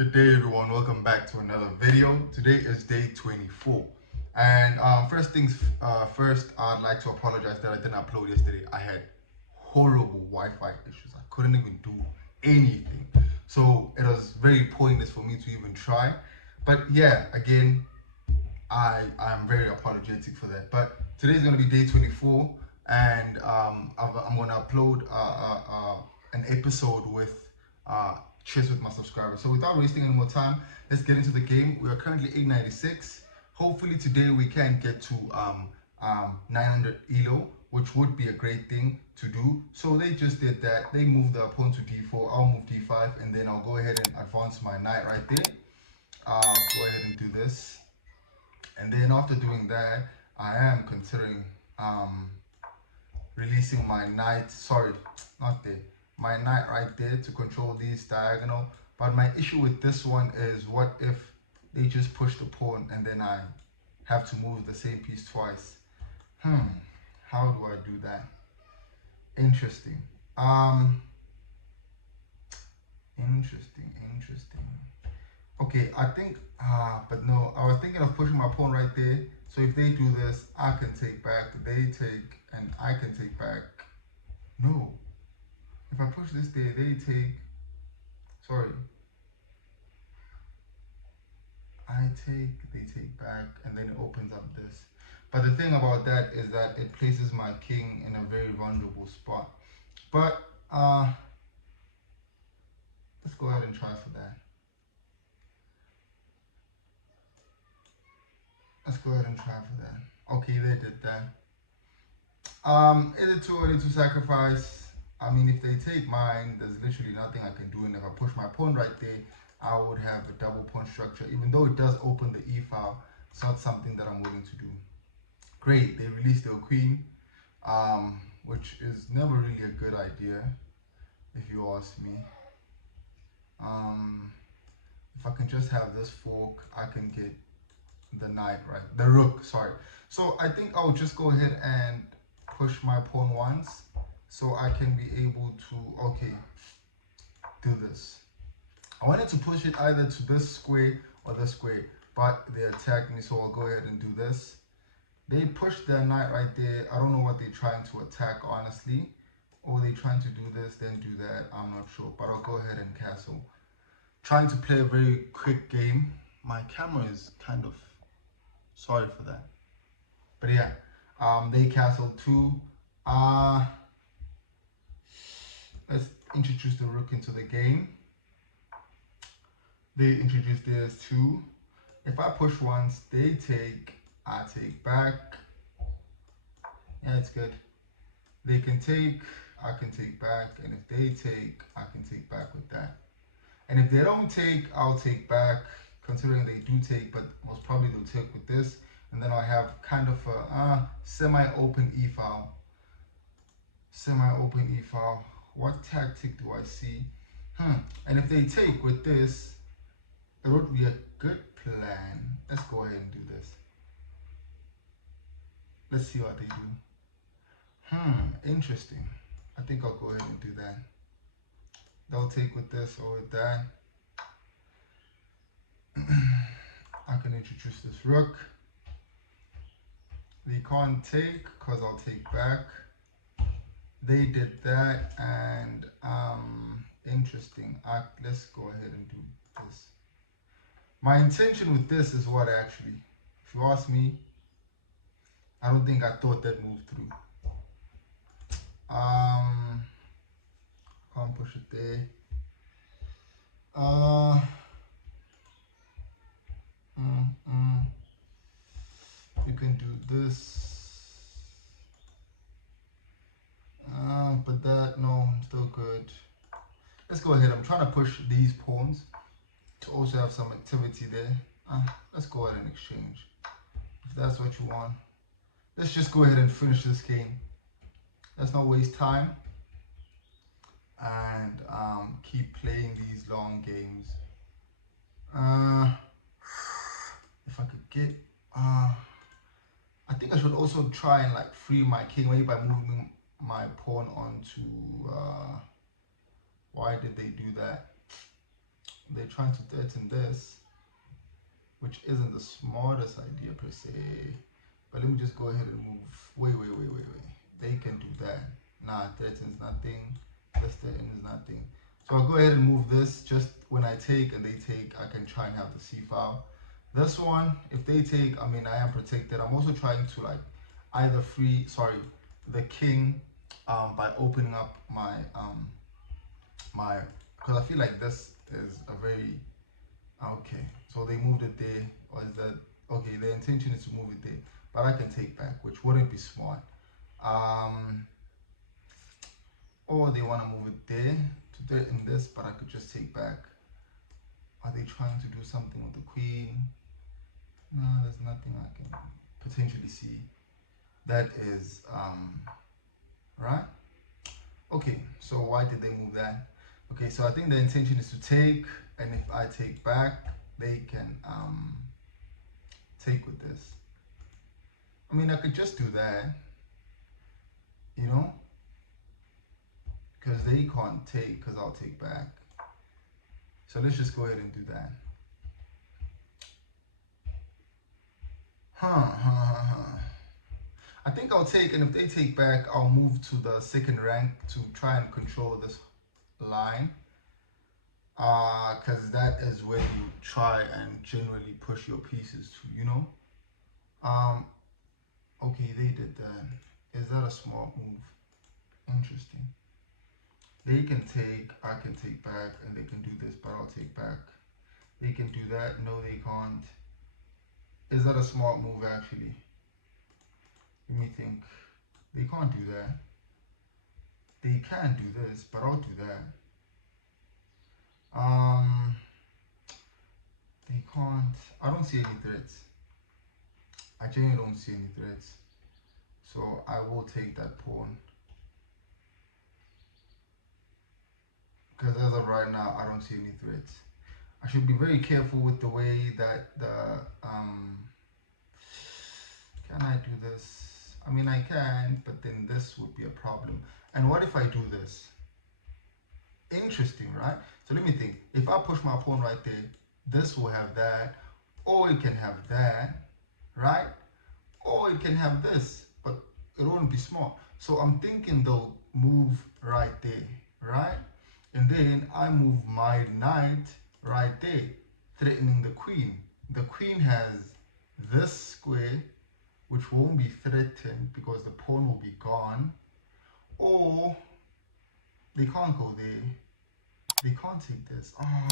Good day, everyone. Welcome back to another video. Today is day 24. And first things first, I'd like to apologize that I didn't upload yesterday. I had horrible Wi-Fi issues. I couldn't even do anything. So it was very pointless for me to even try. But yeah, again, I'm very apologetic for that. But today's going to be day 24. And I'm going to upload an episode with shares with my subscribers. So without wasting any more time, let's get into the game. We are currently 896. Hopefully today we can get to 900 elo, which would be a great thing to do. So they just did that. They moved the pawn to d4. I'll move d5, and then I'll go ahead and advance my knight right there. Go ahead and do this, and then after doing that, I am considering releasing my knight. Sorry, not there, my knight right there to control these diagonal. But my issue with this one is, what if they just push the pawn and then I have to move the same piece twice? How do I do that? Interesting. Interesting. Okay, I think but no, I was thinking of pushing my pawn right there. So if they do this, I can take back, they take, and I can take back. No, if I push this there, they take, sorry, I take, they take back, and then it opens up this. But the thing about that is that it places my king in a very vulnerable spot. But let's go ahead and try for that. Let's go ahead and try for that. Okay, they did that. Is it too early to sacrifice? I mean, if they take mine, there's literally nothing I can do. And if I push my pawn right there, I would have a double pawn structure. Even though it does open the e file, it's not something that I'm willing to do. Great, they released their queen, which is never really a good idea, if you ask me. If I can just have this fork, I can get the knight right, the rook, sorry. So I think I'll just go ahead and push my pawn once, so I can be able to, okay, do this. I wanted to push it either to this square or this square, but they attacked me, so I'll go ahead and do this. They pushed their knight right there. I don't know what they're trying to attack, honestly. Or they're trying to do this, then do that. I'm not sure, but I'll go ahead and castle. Trying to play a very quick game. My camera is kind of, sorry for that. But yeah, they castled too. Let's introduce the rook into the game. They introduce theirs too. If I push once, they take, I take back. Yeah, it's good. They can take, I can take back, and if they take, I can take back with that. And if they don't take, I'll take back, considering they do take, but most probably they'll take with this. And then I have kind of a semi-open e-file. Semi-open e-file. What tactic do I see? And if they take with this, it would be a good plan. Let's go ahead and do this. Let's see what they do. Interesting. I think I'll go ahead and do that. They'll take with this or with that. I can introduce this rook. They can't take because I'll take back. They did that, and interesting. Let's go ahead and do this. My intention with this is what, actually, if you ask me, I don't think I thought that move through. Can't push it there. You can do this. But that, no, still good. Let's go ahead. I'm trying to push these pawns to also have some activity there. Let's go ahead and exchange, if that's what you want. Let's just go ahead and finish this game. Let's not waste time and keep playing these long games. If I could get, I think I should also try and like free my king, maybe by moving my pawn onto, why did they do that? they're trying to threaten this, which isn't the smartest idea per se. But let me just go ahead and move. Wait. They can do that. Nah, threatens nothing. This threatens nothing. So I'll go ahead and move this. Just when I take and they take, I can try and have the C file. This one, if they take, I mean, I am protected. I'm also trying to like either free, sorry, the king by opening up my because I feel like this is a very okay. So they moved it there, or is that okay? The intention is to move it there, but I can take back, which wouldn't be smart. Or they want to move it there to threaten this, but I could just take back. Are they trying to do something with the queen? No, there's nothing I can potentially see. That is right. Okay, so why did they move that? Okay, so I think the intention is to take, and if I take back, they can take with this. I mean, I could just do that, you know, because they can't take, because I'll take back. So let's just go ahead and do that. I think I'll take, and if they take back, I'll move to the second rank to try and control this line. Because that is where you try and generally push your pieces to, you know. Okay, they did that. Is that a smart move? Interesting. They can take, I can take back, and they can do this, but I'll take back. They can do that. No, they can't. Is that a smart move actually? Let me think. They can't do that. They can do this, but I'll do that. They can't. I don't see any threats. I genuinely don't see any threats. So I will take that pawn. Because as of right now, I don't see any threats. I should be very careful with the way that the can I do this? I mean, I can, but then this would be a problem. And what if I do this? Interesting, right? So let me think. If I push my pawn right there, this will have that, or it can have that, right? Or it can have this, but it won't be small. So I'm thinking though, move right there, right? And then I move my knight right there, threatening the queen. The queen has this square, which won't be threatened because the pawn will be gone. Or they can't go there. They can't take this. Oh.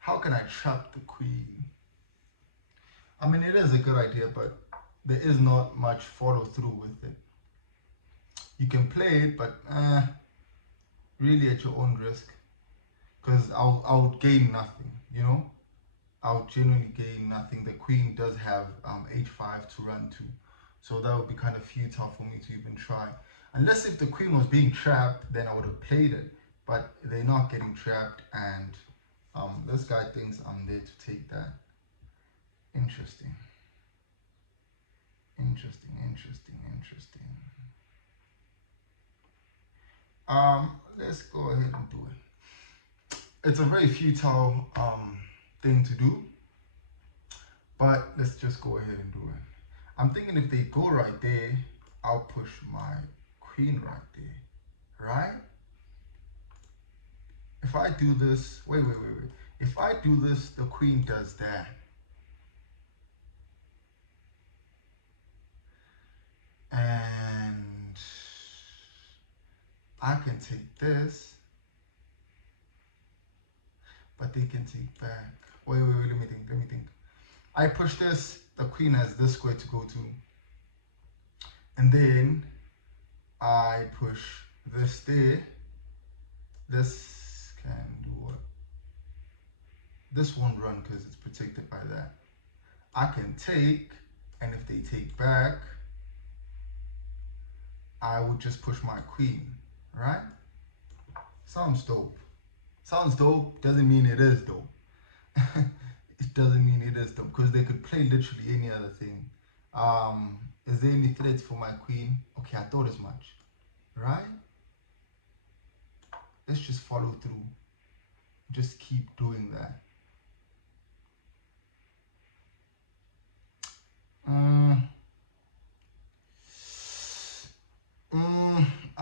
How can I trap the queen? I mean, it is a good idea, but there is not much follow through with it. You can play it, but really at your own risk. Because I'll gain nothing, you know? I'll genuinely gain nothing. The queen does have h5 to run to. So that would be kind of futile for me to even try. Unless if the queen was being trapped, then I would have played it. But they're not getting trapped, and this guy thinks I'm there to take that. Interesting. Let's go ahead and do it. It's a very futile thing to do, but let's just go ahead and do it. I'm thinking if they go right there, I'll push my queen right there, right? If I do this, wait. If I do this, the queen does that. And I can take this, but they can take back. Wait, let me think. I push this, the queen has this square to go to. And then I push this there. This can do what? This won't run because it's protected by that. I can take, and if they take back, I would just push my queen, right? Sounds dope. Sounds dope, doesn't mean it is dope. it doesn't mean it is them, because they could play literally any other thing. Is there any threats for my queen? Okay, I thought as much. Right? Let's just follow through. Just keep doing that.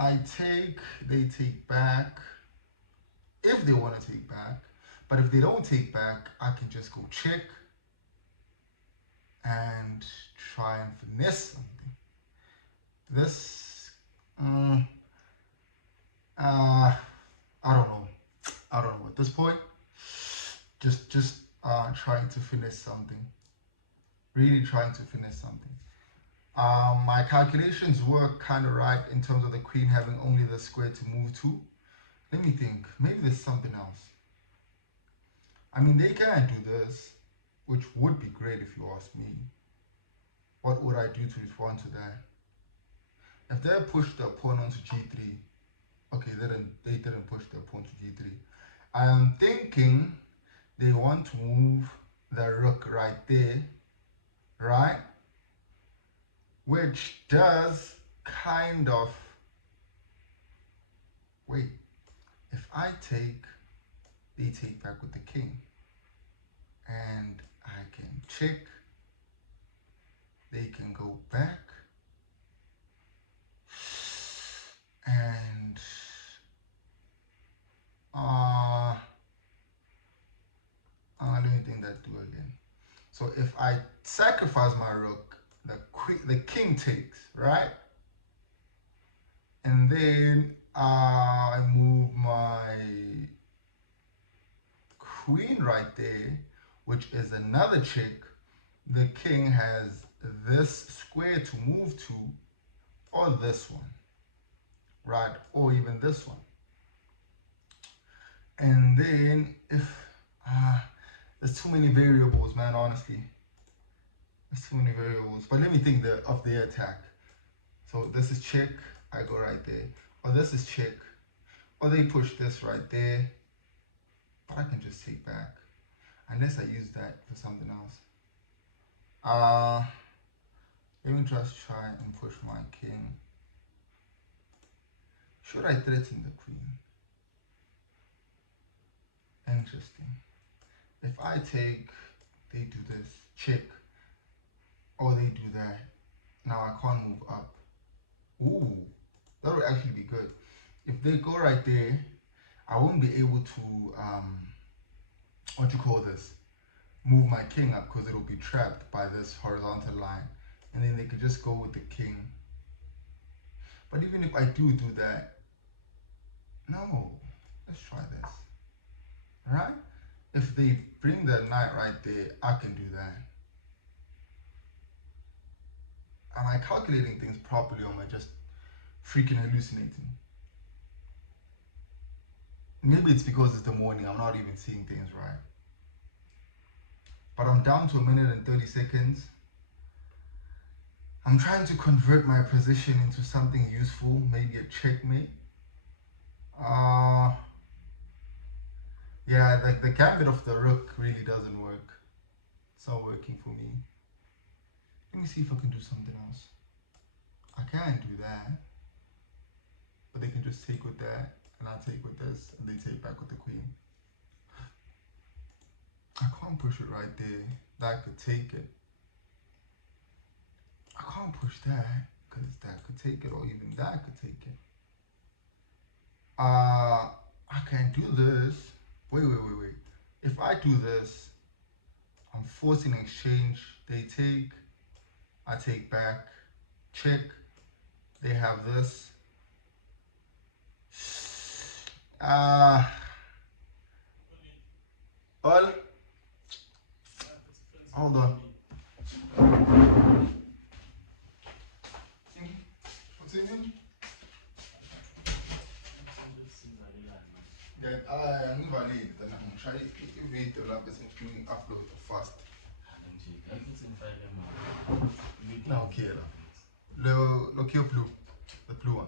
I take, they take back, if they want to take back. But if they don't take back, I can just go check and try and finesse something. This, I don't know. I don't know. At this point, just trying to finesse something. Really trying to finesse something. My calculations were kind of right in terms of the queen having only the square to move to. Let me think. Maybe there's something else. I mean, they can do this, which would be great if you ask me. What would I do to respond to that? If they push the pawn onto g3, okay, they didn't push the pawn to g3. I am thinking they want to move the rook right there, right? Which does kind of, wait, if I take, they take back with the king. And I can check, they can go back. And let me think that through again. So if I sacrifice my rook, the king takes, right? And then I move my queen right there, which is another check. The king has this square to move to, or this one, right? Or even this one. And then if there's too many variables, man, honestly. There's too many variables. But let me think of the attack. So this is check, I go right there. Or this is check. Or they push this right there. But I can just take back. Unless I use that for something else. Let me just try and push my king. Should I threaten the queen? Interesting. If I take, they do this, check, or they do that. Now I can't move up. Ooh, that would actually be good. If they go right there, I won't be able to, what you call this, move my king up, because it'll be trapped by this horizontal line. And then they could just go with the king. But even if I do that, no, let's try this. Right? If they bring the knight right there, I can do that. Am I calculating things properly, or am I just freaking hallucinating? Maybe it's because it's the morning, I'm not even seeing things right. But I'm down to 1 minute and 30 seconds. I'm trying to convert my position into something useful, maybe a checkmate. Yeah, like the gambit of the rook really doesn't work. It's not working for me. Let me see if I can do something else. I can do that, but they can just take with that, and I take with this, and they take back with the queen. I can't push it right there. That could take it. I can't push that, because that could take it, or even that could take it. I can do this. Wait. If I do this, I'm forcing exchange. They take, I take back, check. They have this. All. Hold on. What's it mean? Ngivalile tana ngishaya ivideo lapho esengifuna upload fast. No, okay look here blue. The blue one.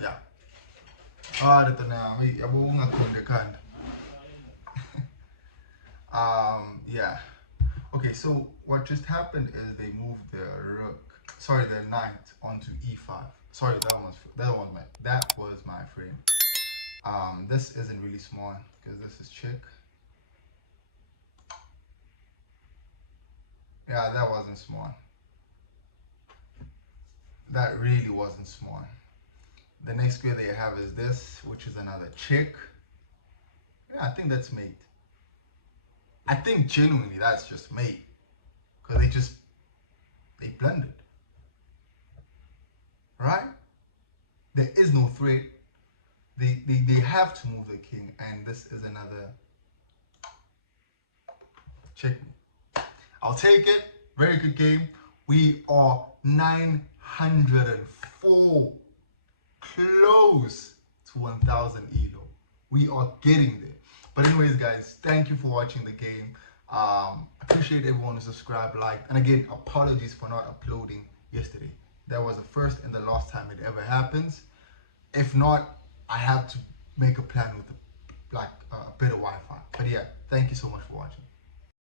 Yeah. That now yabo ungakhonde khanda. Yeah. Okay, so what just happened is they moved the the knight onto e5. Sorry, that was my frame. This isn't really small because this is check. Yeah, that wasn't small. That really wasn't small. The next square they have is this, which is another check. Yeah, I think that's mate. I think genuinely that's just mate. Because they blended. Right? There is no threat. They have to move the king, and this is another check. I'll take it. Very good game. We are 904 close to 1000 elo. We are getting there. But anyways, guys, thank you for watching the game. Appreciate everyone who subscribed, liked, and again, apologies for not uploading yesterday. That was the first and the last time it ever happens. If not, I have to make a plan with a better Wi-Fi. But yeah, thank you so much for watching.